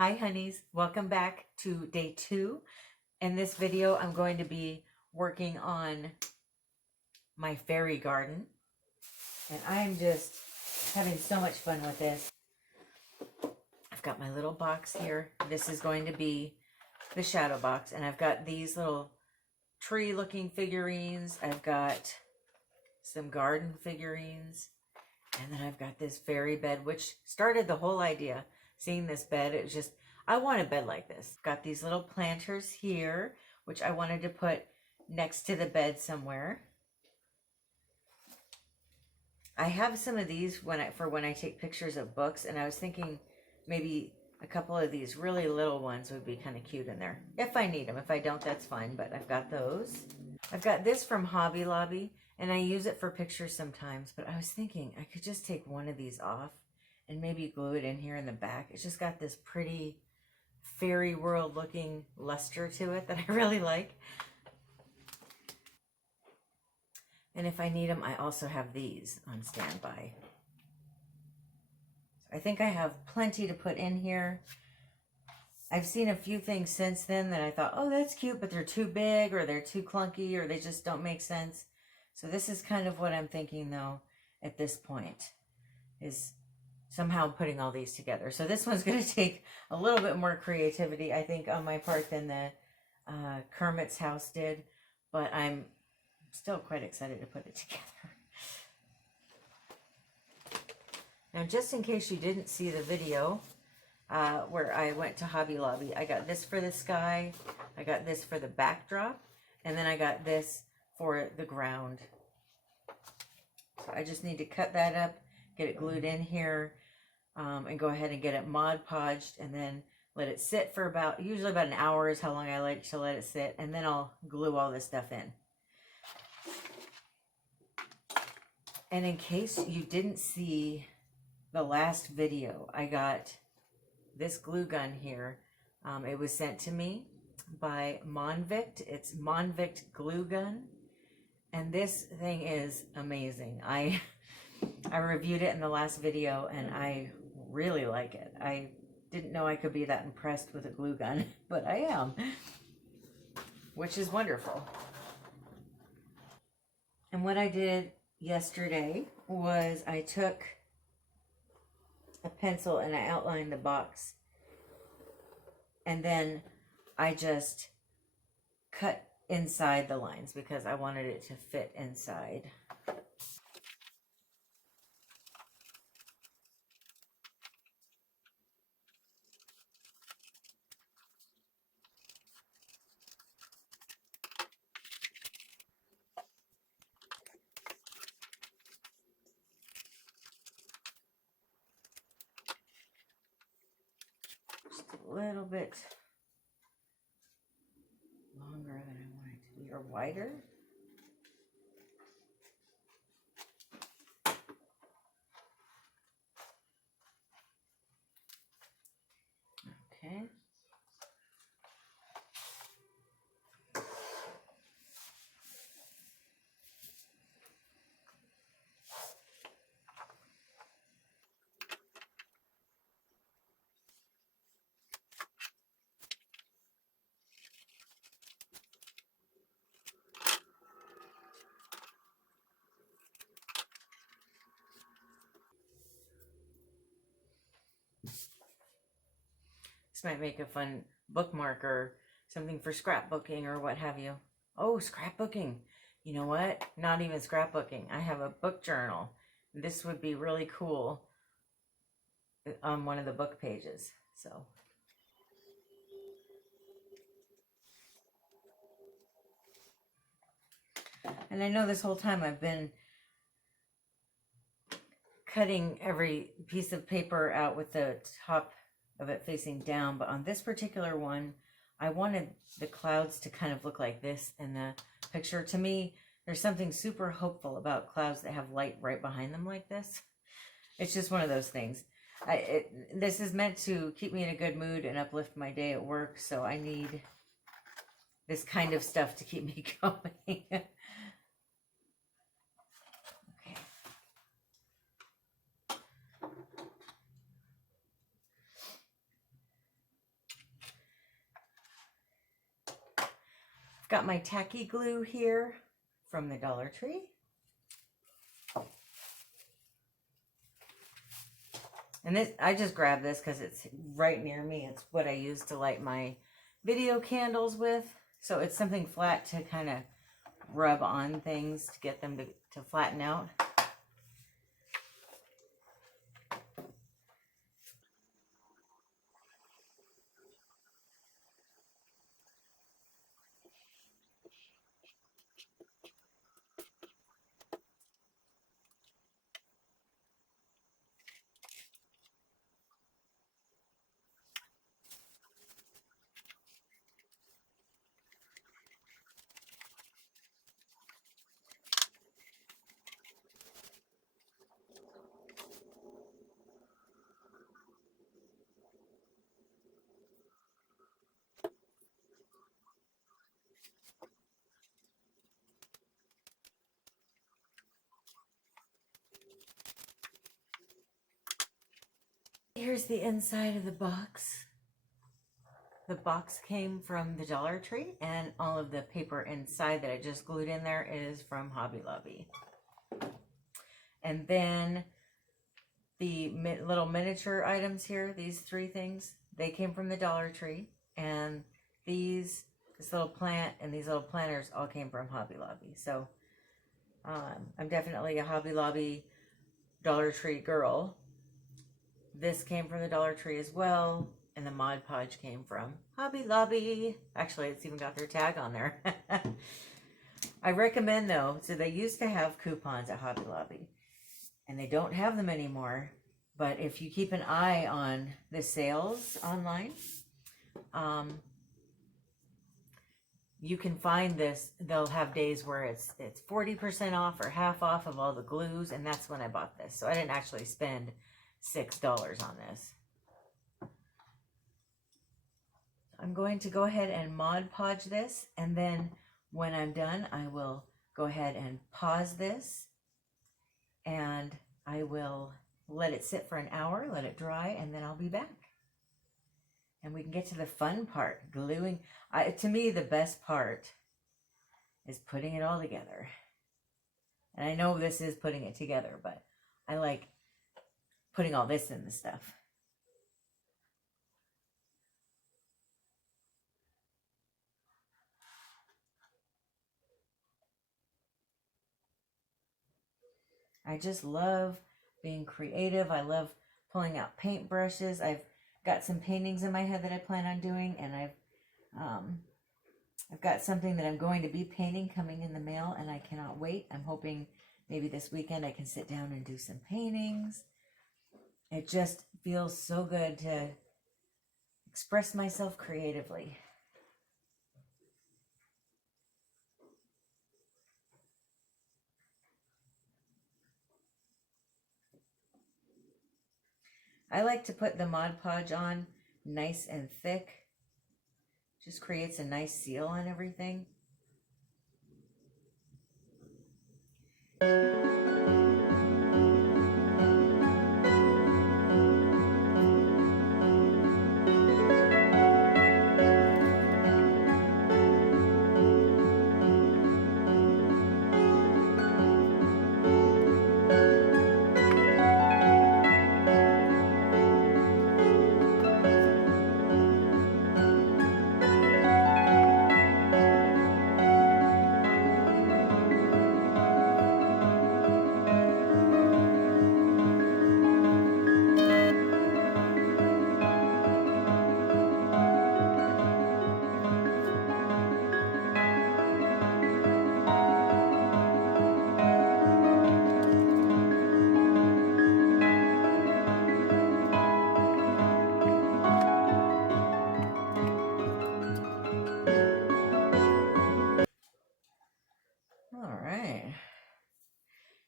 Hi honeys, welcome back to day 2. In this video I'm going to be working on my fairy garden and I'm just having so much fun with this. I've got my little box here. This is going to be the Shadowbox and I've got these little tree looking figurines. I've got some garden figurines and then I've got this fairy bed, which started the whole idea. Seeing this bed, it was just, I want a bed like this. Got these little planters here, which I wanted to put next to the bed somewhere. I have some of these for when I take pictures of books, and I was thinking maybe a couple of these really little ones would be kind of cute in there. If I need them. If I don't, that's fine, but I've got those. I've got this from Hobby Lobby, and I use it for pictures sometimes, but I was thinking I could just take one of these off and maybe glue it in here in the back. It's just got this pretty fairy world looking luster to it that I really like. And if I need them, I also have these on standby. So I think I have plenty to put in here. I've seen a few things since then that I thought, oh, that's cute, but they're too big or they're too clunky or they just don't make sense. So this is kind of what I'm thinking though at this point, is somehow putting all these together. So this one's going to take a little bit more creativity, I think, on my part than the Kermit's house did, but I'm still quite excited to put it together. Now, just in case you didn't see the video where I went to Hobby Lobby, I got this for the sky, I got this for the backdrop, and then I got this for the ground. So I just need to cut that up, get it glued in here, and go ahead and get it Mod Podged, and then let it sit for usually about an hour is how long I like to let it sit, and then I'll glue all this stuff in. And in case you didn't see the last video, I got this glue gun here. It was sent to me by Monvict. It's Monvict glue gun, and this thing is amazing. I reviewed it in the last video and I really like it. I didn't know I could be that impressed with a glue gun, but I am, which is wonderful. And what I did yesterday was I took a pencil and I outlined the box, and then I just cut inside the lines because I wanted it to fit inside. Just a little bit longer than I want it to be, or wider. Okay. This might make a fun bookmark or something for scrapbooking or what have you. Oh, scrapbooking. You know what? Not even scrapbooking. I have a book journal. This would be really cool on one of the book pages. So, and I know this whole time I've been cutting every piece of paper out with the top of it facing down, but on this particular one I wanted the clouds to kind of look like this in the picture. To me, there's something super hopeful about clouds that have light right behind them like this. It's just one of those things. This is meant to keep me in a good mood and uplift my day at work, so I need this kind of stuff to keep me going. Got my tacky glue here from the Dollar Tree. And this, I just grabbed this because it's right near me. It's what I use to light my video candles with. So it's something flat to kind of rub on things to get them to flatten out. Here's the inside of the box. The box came from the Dollar Tree, and all of the paper inside that I just glued in there is from Hobby Lobby. And then the little miniature items here, these three things, they came from the Dollar Tree. And this little plant and these little planters all came from Hobby Lobby. So I'm definitely a Hobby Lobby Dollar Tree girl. This came from the Dollar Tree as well. And the Mod Podge came from Hobby Lobby. Actually, it's even got their tag on there. I recommend though, so they used to have coupons at Hobby Lobby. And they don't have them anymore. But if you keep an eye on the sales online, you can find this. They'll have days where it's 40% off or half off of all the glues. And that's when I bought this. So I didn't actually spend $6 on this. I'm going to go ahead and Mod Podge this, and then when I'm done, I will go ahead and pause this, and I will let it sit for an hour, let it dry, and then I'll be back. And we can get to the fun part, gluing. To me, the best part is putting it all together. And I know this is putting it together, but I like putting all this in the stuff. I just love being creative. I love pulling out paint brushes. I've got some paintings in my head that I plan on doing, and I've got something that I'm going to be painting coming in the mail, and I cannot wait. I'm hoping maybe this weekend I can sit down and do some paintings. It just feels so good to express myself creatively. I like to put the Mod Podge on nice and thick. Just creates a nice seal on everything.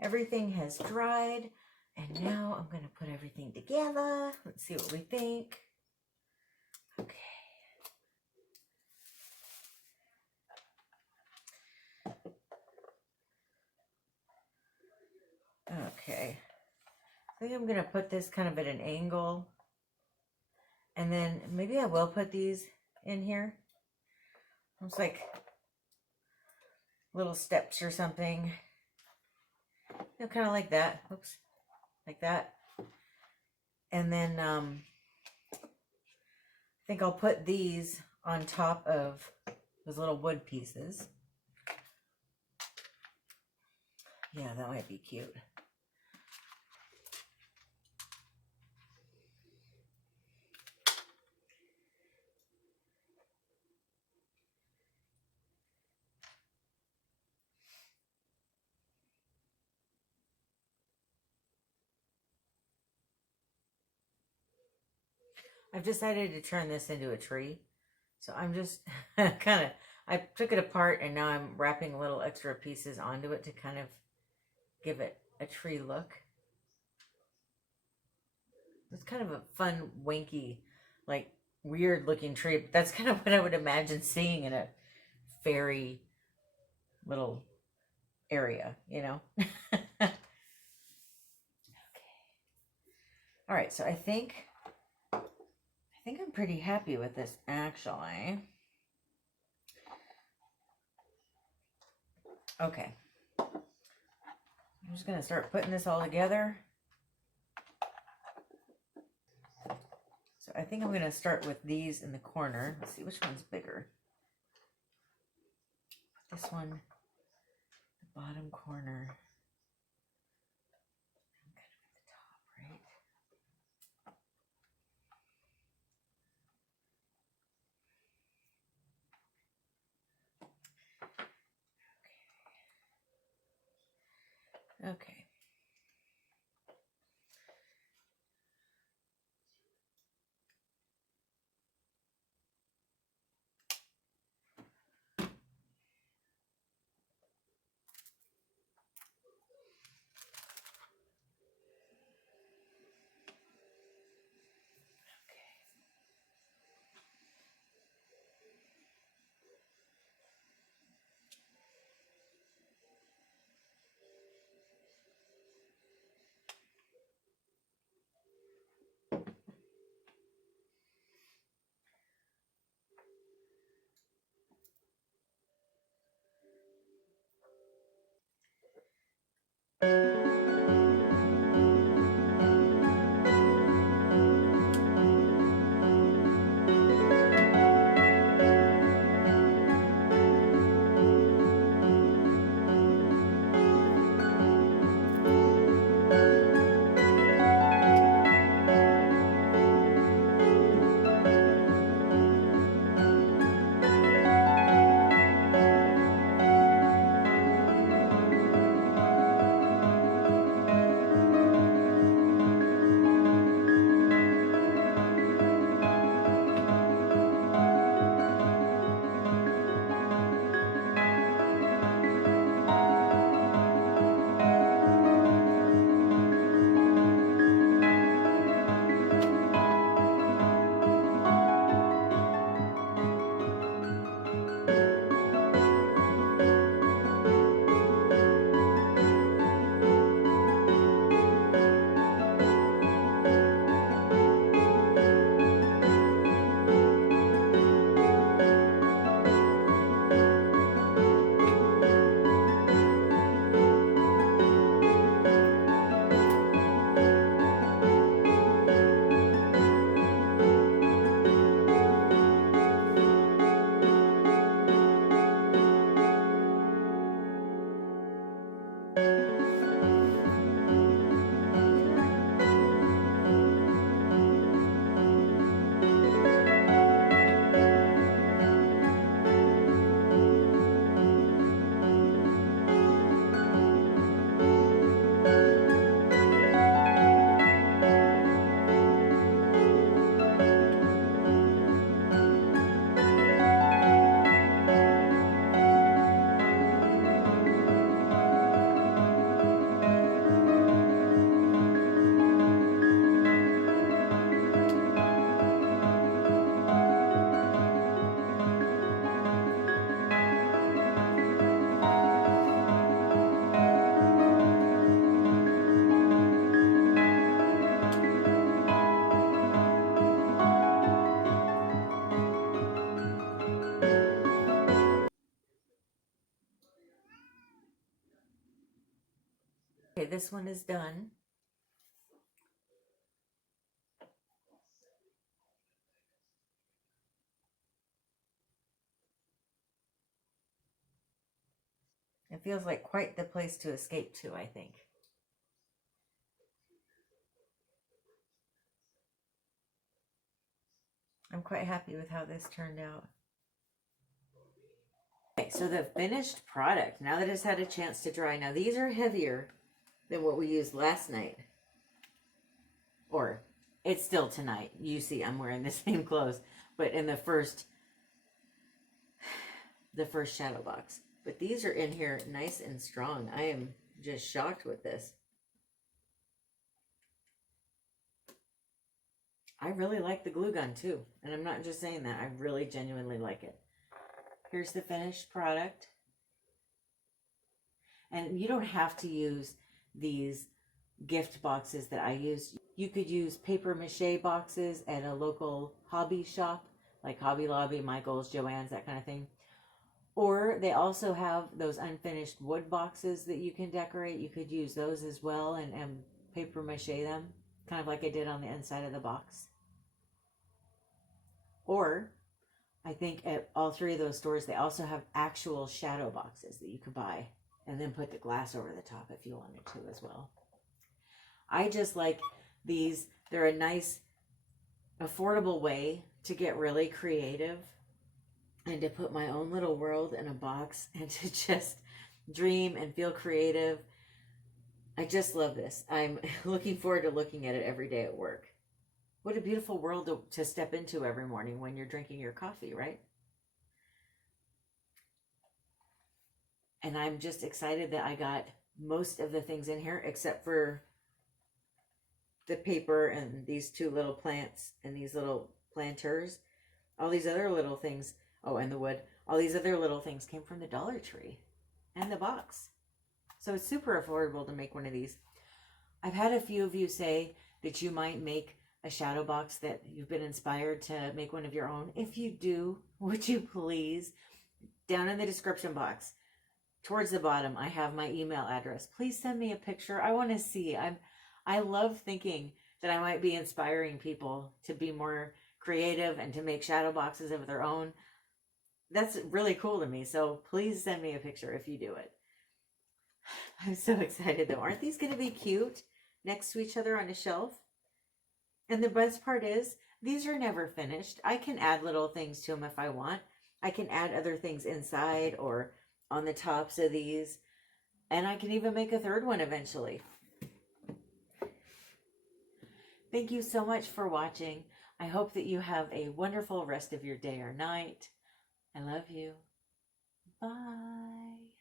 Everything has dried, and now I'm going to put everything together. Let's see what we think. Okay. Okay. I think I'm going to put this kind of at an angle, and then maybe I will put these in here. Almost like little steps or something. You know, kind of like that. Oops, like that. And then I think I'll put these on top of those little wood pieces. Yeah, that might be cute. I've decided to turn this into a tree. So I'm just kind of, I took it apart and now I'm wrapping little extra pieces onto it to kind of give it a tree look. It's kind of a fun, wanky, like weird looking tree. But that's kind of what I would imagine seeing in a fairy little area, you know? Okay. All right, so I think I'm pretty happy with this actually. Okay. I'm just going to start putting this all together. So I think I'm going to start with these in the corner. Let's see which one's bigger. Put this one, the bottom corner. Kind of at the top, right? Okay. Okay. Okay, this one is done. It feels like quite the place to escape to, I think. I'm quite happy with how this turned out. Okay, so the finished product, now that it's had a chance to dry, now these are heavier than what we used last night. Or, it's still tonight. You see I'm wearing the same clothes, but in the first Shadowbox. But these are in here nice and strong. I am just shocked with this. I really like the glue gun too. And I'm not just saying that. I really genuinely like it. Here's the finished product. And you don't have to use these gift boxes that I used. You could use paper mache boxes at a local hobby shop, like Hobby Lobby, Michael's, Joann's, that kind of thing. Or they also have those unfinished wood boxes that you can decorate. You could use those as well and paper mache them, kind of like I did on the inside of the box. Or I think at all three of those stores, they also have actual shadow boxes that you could buy and then put the glass over the top if you wanted to as well. I just like these. They're a nice, affordable way to get really creative and to put my own little world in a box and to just dream and feel creative. I just love this. I'm looking forward to looking at it every day at work. What a beautiful world to step into every morning when you're drinking your coffee, right? And I'm just excited that I got most of the things in here except for the paper and these two little plants and these little planters. All these other little things, oh, and the wood, all these other little things came from the Dollar Tree and the box. So it's super affordable to make one of these. I've had a few of you say that you might make a shadow box, that you've been inspired to make one of your own. If you do, would you please, down in the description box, towards the bottom, I have my email address. Please send me a picture. I want to see. I love thinking that I might be inspiring people to be more creative and to make shadow boxes of their own. That's really cool to me. So please send me a picture if you do it. I'm so excited though. Aren't these going to be cute next to each other on a shelf? And the best part is, these are never finished. I can add little things to them if I want. I can add other things inside or on the tops of these. And I can even make a third one eventually. Thank you so much for watching. I hope that you have a wonderful rest of your day or night. I love you. Bye.